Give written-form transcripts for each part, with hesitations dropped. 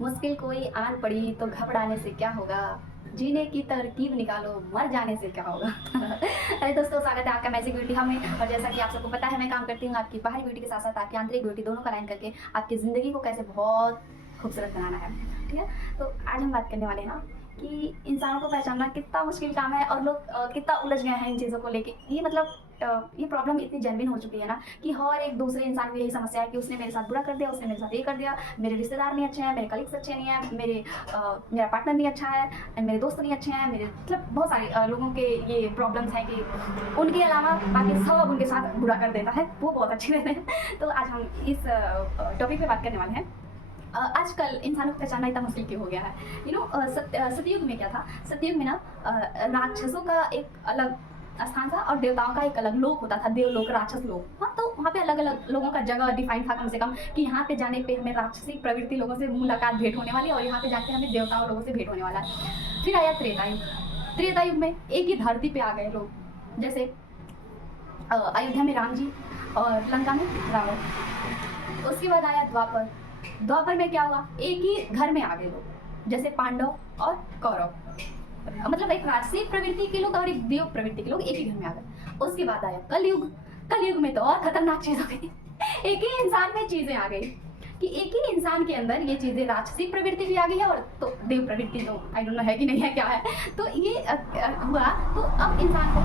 मुश्किल कोई आन पड़ी तो घबराने से क्या होगा, जीने की तरकीब निकालो मर जाने से क्या होगा। अरे दोस्तों, स्वागत है आपका मैजिक ब्यूटी हमें। और जैसा कि आप सबको पता है, मैं काम करती हूँ आपकी बाहरी ब्यूटी के साथ साथ आपकी आंतरिक ब्यूटी दोनों का लाइन करके आपकी ज़िंदगी को कैसे बहुत खूबसूरत बनाना है। ठीक है, तो आज हम बात करने वाले हैं ना कि इंसानों को पहचानना कितना मुश्किल काम है और लोग कितना उलझ गए हैं इन चीज़ों को लेके। ये मतलब ये प्रॉब्लम इतनी जेन्युइन हो चुकी है ना कि हर एक दूसरे इंसान को यही समस्या है कि उसने मेरे साथ बुरा कर दिया, उसने मेरे साथ ये कर दिया, मेरे रिश्तेदार नहीं अच्छे हैं, मेरे कलीग्स अच्छे नहीं हैं, मेरा पार्टनर नहीं अच्छा है, मेरे दोस्त नहीं अच्छे हैं, मेरे मतलब बहुत सारे लोगों के ये प्रॉब्लम्स हैं कि उनके अलावा बाकी सब उनके साथ बुरा कर देता है, वो बहुत अच्छे रहते हैं। तो आज हम इस टॉपिक पे बात करने वाले हैं। आजकल इंसानों को पहचानना इतना मुश्किल क्यों हो गया है। सतयुग में क्या था, सतयुग में ना राक्षसों का एक अलग स्थान था और देवताओं का एक अलग लोक होता था, देवलोक, राक्षस लोक। हाँ, तो वहाँ पे अलग अलग लोगों का जगह डिफाइन था कम से कम कि यहाँ पे जाने पे हमें राक्षसी प्रवृत्ति लोगों से मुलाकात भेंट होने वाली है और यहाँ पे जाके हमें देवताओं लोगों से भेंट होने वाला है। फिर आया त्रेता युग। त्रेता युग में एक ही धरती पे आ गए लोग, जैसे अयोध्या में राम जी और लंका में रावण। उसके बाद आया द्वापर। द्वापर में क्या हुआ, एक ही घर में आ गए लोग, जैसे पांडव और कौरव। मतलब एक राजसी प्रवृत्ति के लोग और एक देव प्रवृत्ति के लोग एक ही घर में आ गए। उसके बाद आया कलयुग। कलयुग में तो और खतरनाक चीज हो गई। एक ही इंसान में चीजें आ गई कि एक ही इंसान के अंदर ये चीजें, राजसी प्रवृत्ति भी आ गई है और तो देव प्रवृत्ति तो आई डोंट नो है कि नहीं है, क्या है। तो ये हुआ, तो अब इंसान को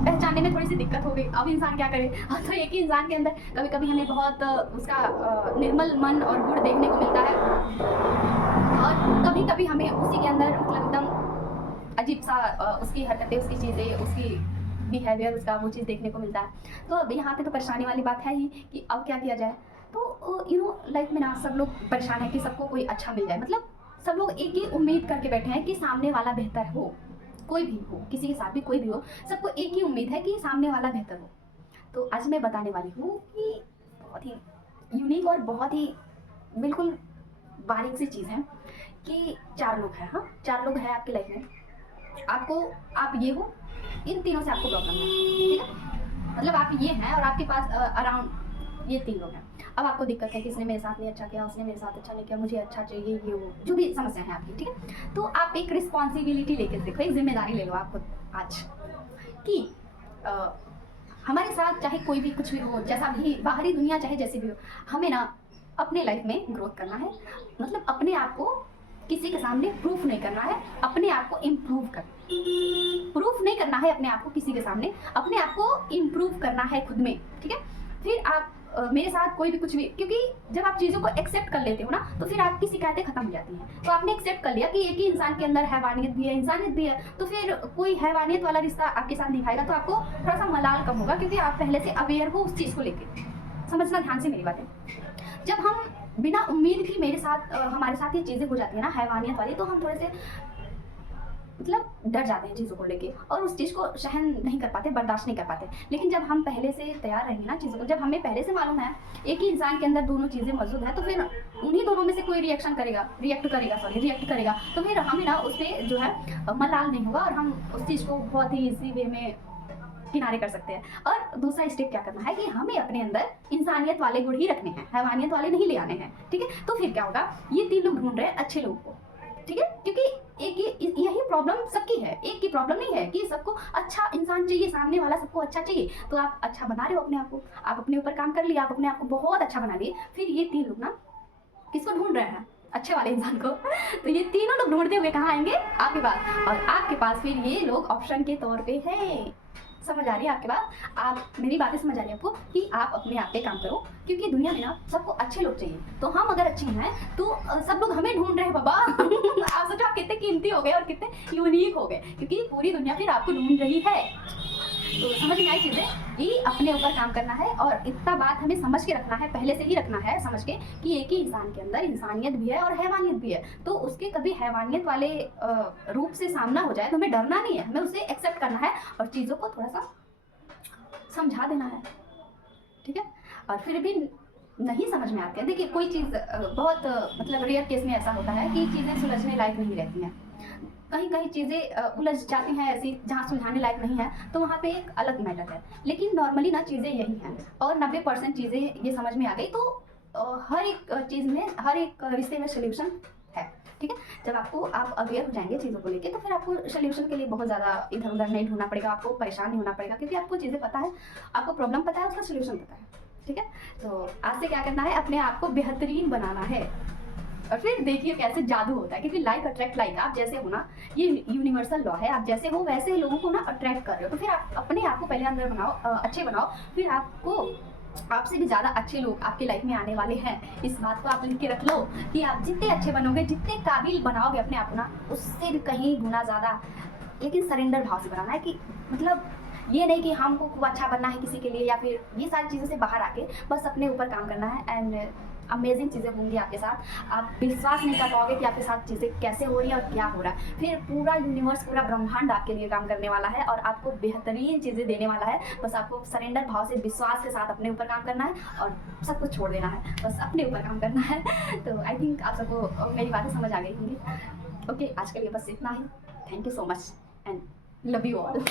पहचानने में थोड़ी सी दिक्कत हो गई। अब इंसान क्या करे, तो एक ही इंसान के अंदर कभी कभी हमें बहुत उसका निर्मल मन और गुण देखने को मिलता है और कभी कभी हमें उसी के अंदर मतलब एकदम अजीब सा उसकी हरकतें, उसकी चीज़ें, उसकी बिहेवियर, उसका वो चीज़ देखने को मिलता है। तो अब यहाँ पे तो परेशानी वाली बात है ही कि अब क्या किया जाए। तो लाइफ में ना सब लोग परेशान है कि सबको कोई अच्छा मिल जाए। मतलब सब लोग एक ही उम्मीद करके बैठे हैं कि सामने वाला बेहतर हो, कोई भी हो, किसी के साथ भी कोई भी हो, सबको एक ही उम्मीद है कि सामने वाला बेहतर हो। तो आज मैं बताने वाली हूँ कि बहुत ही यूनिक और बहुत ही बिल्कुल बारीक सी चीज़ है कि 4 लोग हैं। हाँ, 4 लोग हैं आपकी लाइफ में। आप ये हो, इन तीनों से आपको प्रॉब्लम है। ठीक है, मतलब आप ये हैं और आपके पास अराउंड ये 3 लोग हैं। अब आपको दिक्कत है कि इसने मेरे साथ नहीं अच्छा किया, उसने मेरे साथ अच्छा नहीं किया, मुझे अच्छा चाहिए, ये वो जो भी समस्या है आपकी। ठीक है, तो आप एक रिस्पॉन्सिबिलिटी लेके देखो, एक जिम्मेदारी ले लो आप खुद आज कि हमारे साथ चाहे कोई भी कुछ भी हो, जैसा भी बाहरी दुनिया चाहे जैसी भी हो, हमें ना अपने लाइफ में ग्रोथ करना है। मतलब अपने आप को किसी के सामने प्रूफ नहीं करना है, अपने आप को इम्प्रूव प्रूफ नहीं करना है अपने आप को किसी के सामने, अपने आप को इम्प्रूव करना है खुद में। ठीक है, फिर आप मेरे साथ कोई भी कुछ भी, क्योंकि जब आप चीज़ों को एक्सेप्ट कर लेते हो ना तो फिर आपकी शिकायतें खत्म हो जाती हैं। तो आपने एक्सेप्ट कर लिया कि एक ही इंसान के अंदर हैवानियत भी है, इंसानियत भी है, तो फिर कोई हैवानियत वाला रिश्ता आपके साथ निभाएगा तो आपको थोड़ा सा मलाल कम होगा, क्योंकि आप पहले से अवेयर हो उस चीज़ को लेकर। समझना ध्यान से मेरी बातें। जब हम बिना उम्मीद की मेरे साथ हमारे साथ ये चीज़ें हो जाती है ना हैवानियत वाली, तो हम थोड़े से मतलब डर जाते हैं चीज़ों को लेके और उस चीज़ को सहन नहीं कर पाते, बर्दाश्त नहीं कर पाते। लेकिन जब हम पहले से तैयार रहेंगे ना चीज़ों को, जब हमें पहले से मालूम है एक ही इंसान के अंदर दोनों चीज़ें मौजूद है, तो फिर उन्हीं दोनों में से कोई रिएक्ट करेगा, तो फिर हमें ना उस पर जो है मलाल नहीं होगा और हम उस चीज़ को बहुत ही इजी वे में किनारे कर सकते हैं। और दूसरा स्टेप क्या करना है कि हमें अपने अंदर इंसानियत वाले गुण ही रखने हैं, हैवानियत वाले नहीं ले आने हैं। ठीक है, तो फिर क्या होगा, ये 3 लोग ढूंढ रहे हैं अच्छे लोगों को। ठीक है, क्योंकि यही प्रॉब्लम सबकी है, एक की प्रॉब्लम नहीं है कि सबको अच्छा इंसान चाहिए, सामने वाला सबको अच्छा चाहिए। तो आप अच्छा बना रहे हो अपने आप को, आप अपने ऊपर काम कर लिया, आप अपने आप को बहुत अच्छा बना लिए। फिर ये 3 लोग ना किसको ढूंढ रहे हैं, अच्छे वाले इंसान को। तो ये तीनों लोग ढूंढते हुए कहाँ आएंगे, आपके पास। और आपके पास फिर ये लोग ऑप्शन के तौर पे है। समझ आ रही है आपके बात, आप मेरी बातें समझ आ रही है आपको कि आप अपने आप पे काम करो, क्योंकि दुनिया में ना सबको अच्छे लोग चाहिए। तो हम अगर अच्छे हैं तो सब लोग हमें ढूंढ रहे हैं बाबा। आप सोचो आप कितने कीमती हो गए और कितने यूनिक हो गए, क्योंकि पूरी दुनिया फिर आपको ढूंढ रही है। तो समझ में आई चीज़ें कि अपने ऊपर काम करना है और इतना बात हमें समझ के रखना है, पहले से ही रखना है समझ के कि एक ही इंसान के अंदर इंसानियत भी है और हैवानियत भी है। तो उसके कभी हैवानियत वाले रूप से सामना हो जाए तो हमें डरना नहीं है, हमें उसे एक्सेप्ट करना है और चीज़ों को थोड़ा सा समझा देना है। ठीक है, और फिर भी नहीं समझ में आते हैं, देखिए कोई चीज़ बहुत मतलब रेयर केस में ऐसा होता है कि चीज़ें सुलझने लायक नहीं रहती हैं। कहीं कहीं चीज़ें उलझ जाती हैं ऐसी जहाँ सुलझाने लायक नहीं है, तो वहाँ पे एक अलग मैटर है। लेकिन नॉर्मली ना चीज़ें यही हैं और 90% चीज़ें ये समझ में आ गई तो हर एक चीज़ में, हर एक रिश्ते में सोल्यूशन है। ठीक है, जब आप अवेयर हो जाएंगे चीज़ों को लेके, तो फिर आपको सोल्यूशन के लिए बहुत ज़्यादा इधर उधर नहीं ढूंढना पड़ेगा, आपको परेशान नहीं होना पड़ेगा, क्योंकि आपको चीज़ें पता है, आपको प्रॉब्लम पता है, उसका सोल्यूशन पता है। ठीक है, तो आज से क्या करना है, अपने आप को बेहतरीन बनाना है। और फिर देखिए कैसे जादू होता है, क्योंकि लाइक अट्रैक्ट लाइक, आप जैसे हो ना, ये यूनिवर्सल लॉ है, आप जैसे हो वैसे ही लोगों को ना अट्रैक्ट कर रहे हो। तो फिर आप अपने आप को पहले अंदर बनाओ, अच्छे बनाओ, फिर आपको आपसे भी ज़्यादा अच्छे लोग आपकी लाइफ में आने वाले हैं। इस बात को आप लिख के रख लो कि आप जितने अच्छे बनोगे, जितने काबिल बनाओगे अपने आप को ना, उससे भी कहीं गुना ज़्यादा। लेकिन सरेंडर भाव से बनाना है, कि मतलब ये नहीं कि हमको खूब अच्छा बनना है किसी के लिए, या फिर ये सारी चीज़ों से बाहर आके बस अपने ऊपर काम करना है। एंड अमेजिंग चीज़ें होंगी आपके साथ, आप विश्वास नहीं कर पाओगे कि आपके साथ चीज़ें कैसे हो रही हैं और क्या हो रहा है। फिर पूरा यूनिवर्स, पूरा ब्रह्मांड आपके लिए काम करने वाला है और आपको बेहतरीन चीज़ें देने वाला है। बस आपको सरेंडर भाव से, विश्वास के साथ अपने ऊपर काम करना है और सब कुछ छोड़ देना है, बस अपने ऊपर काम करना है। तो आई थिंक आप सबको मेरी बातें समझ आ गई होंगी। ओके, आज के लिए बस इतना ही। Thank you so much and love you all.